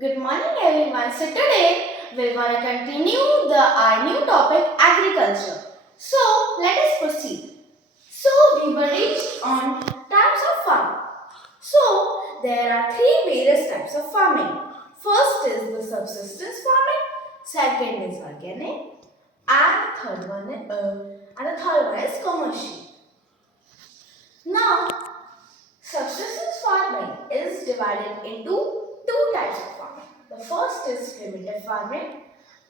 Good morning everyone. So today we're going to continue our new topic agriculture. So let us proceed. So we were reached on types of farming. So there are three various types of farming. First is the subsistence farming, second is organic, and the third one is commercial. Now subsistence farming is divided into two types of farming. The first is primitive farming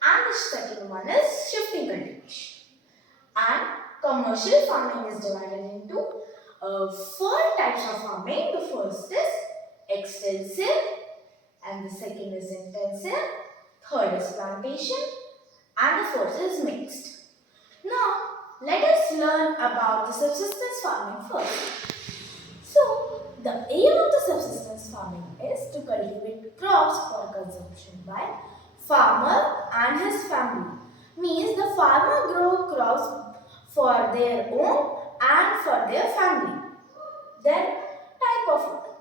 and the second one is shifting cultivation. And commercial farming is divided into four types of farming. The first is extensive and the second is intensive, third is plantation and the fourth is mixed. Now let us learn about the subsistence farming first. So, the aim of the subsistence farming is to cultivate crops for consumption by farmer and his family. Means the farmer grow crops for their own and for their family. Then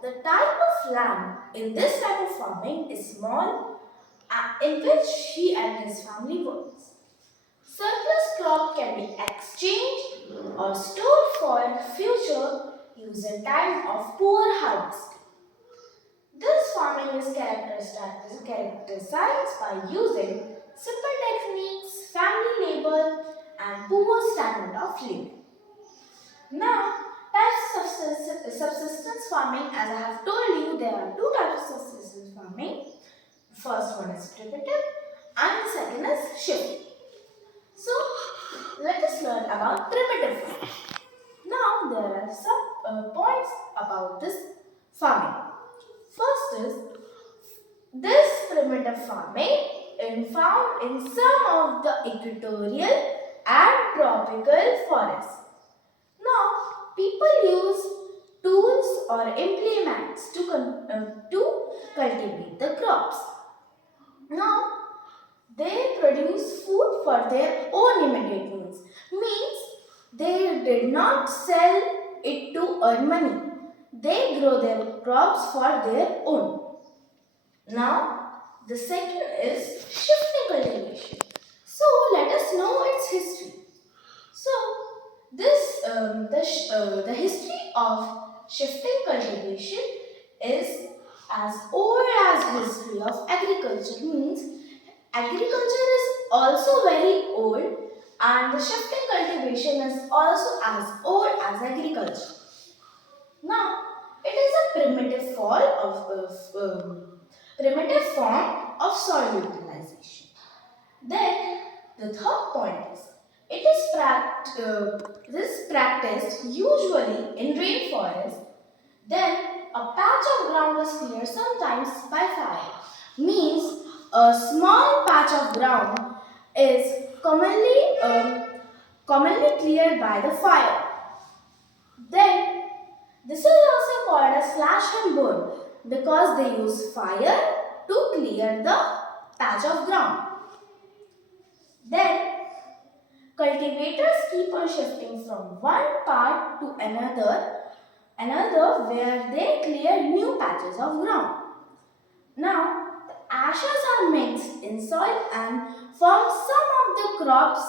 the type of land in this type of farming is small in which he and his family works. Surplus crop can be exchanged or stored for future use in time of poor harvest. This farming is characterized by using simple techniques, family labor, and poor standard of living. Now, types of subsistence farming, as I have told you, there are two types of subsistence farming. The first one is primitive, and the second is shifting. So, let us learn about primitive farming. Now, there are some points about this farming. First is this primitive farming is found in some of the equatorial and tropical forests. Now, people use tools or implements to cultivate the crops. Now, they produce food for their own immediate needs. Means they did not sell it to earn money. They grow their crops for their own. Now, the second is shifting cultivation. So, let us know its history. So, the history of shifting cultivation is as old as history of agriculture. Means agriculture is also very old and the shifting cultivation is also as old as agriculture. Now, it is a primitive form of soil utilization. Then, the third point is this practiced usually in rainforest. Then, a patch of ground is cleared sometimes by fire. Means a small patch of ground is commonly cleared by the fire. Then, this is also called as slash and burn because they use fire to clear the patch of ground. Then, cultivators keep on shifting from one part to another where they clear new patches of ground. Now, the ashes are mixed in soil and form some of the crops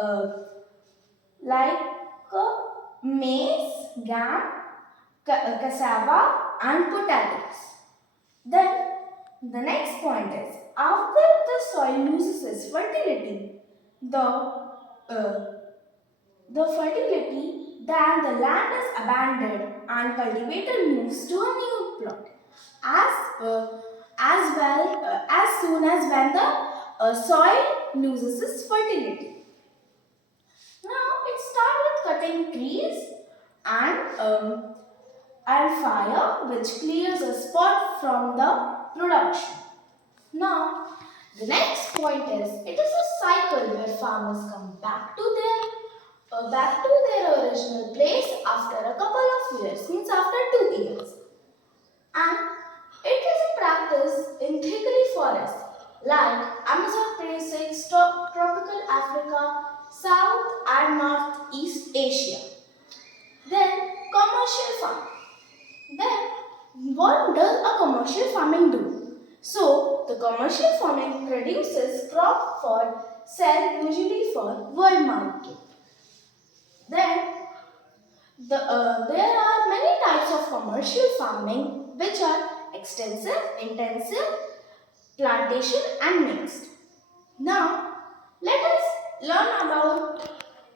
uh, like maize, gram, cassava and potatoes. Then the next point is after the soil loses its fertility, uh, then the land is abandoned and cultivator moves to a new plot. As soon as when the soil loses its fertility. Now it starts with cutting trees and fire which clears a spot from the production. Now the next point is it is a cycle where farmers come back to their original place after a couple of years, means after 2 years. And it is a practice in thickly forests like Amazon rainforests, tropical Africa, South and Northeast Asia. Then commercial farming. Then what does a commercial farming do? The commercial farming produces crop for sale, usually for world market. Then there are many types of commercial farming which are extensive, intensive, plantation and mixed. Now let us learn about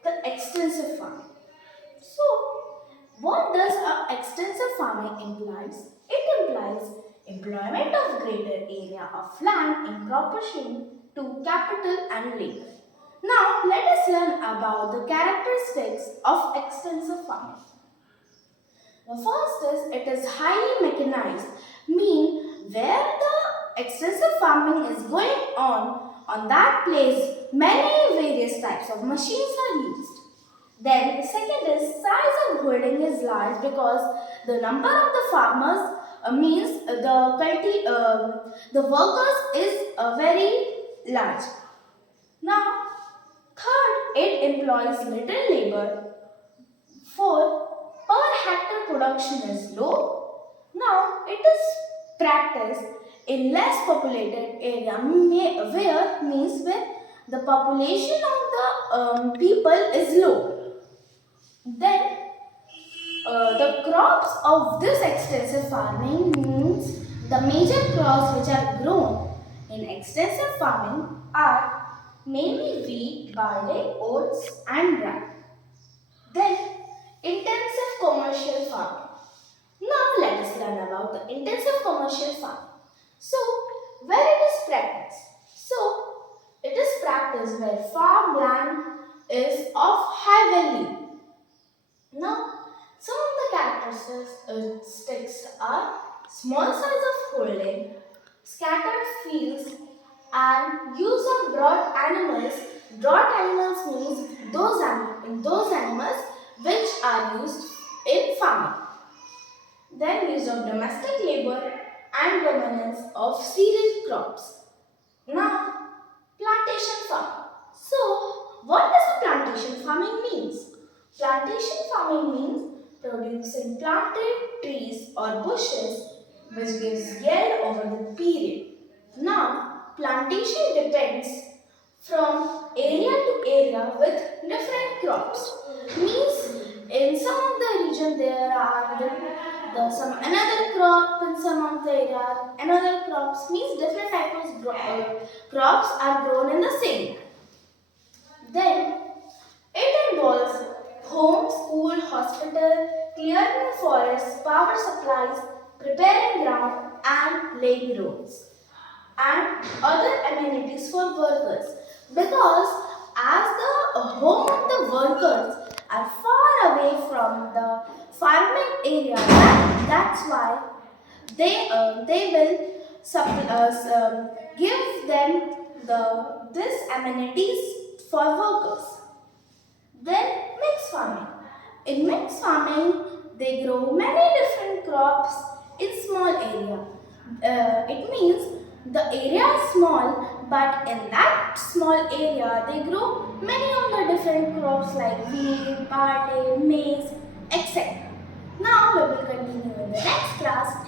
the extensive farming. So what does extensive farming implies? It implies employment of greater area of land in proportion to capital and labor. Now let us learn about the characteristics of extensive farming. The first is it is highly mechanized, mean where the extensive farming is going on that place many various types of machines are used. Then the second is size of holding is large because the number of the farmers means the workers is very large. Now third, it employs little labor. Fourth, per hectare production is low. Now it is practiced in less populated area where the population of the people is low. Then the crops of this extensive farming means the major crops which are grown in extensive farming are mainly wheat, barley, oats and rye. Then intensive commercial farming. Now let us learn about the intensive commercial farming. So where it is practiced? So it is practiced where farmland is of high value. Now, some of the characteristics are small size of holding, scattered fields, and use of draught animals. Draught animals means those animals which are used in farming. Then use of domestic labor and dominance of cereal crops. Now, plantation farming. So, what does a plantation farming means? Plantation farming means producing planted trees or bushes which gives yield over the period. Now, plantation depends from area to area with different crops. Means in some of the region there are some another crop in some of the area another crops means different types of crops are grown in the same. Then it involves home, school, hospital, clearing the forests, power supplies, preparing ground and laying roads and other amenities for workers because as the home of the workers are far away from the farming area that's why they will give them this amenities for workers. Then mixed farming. In mixed farming, they grow many different crops in small area. It means the area is small, but in that small area, they grow many of the different crops like wheat, barley, maize, etc. Now we will continue in the next class.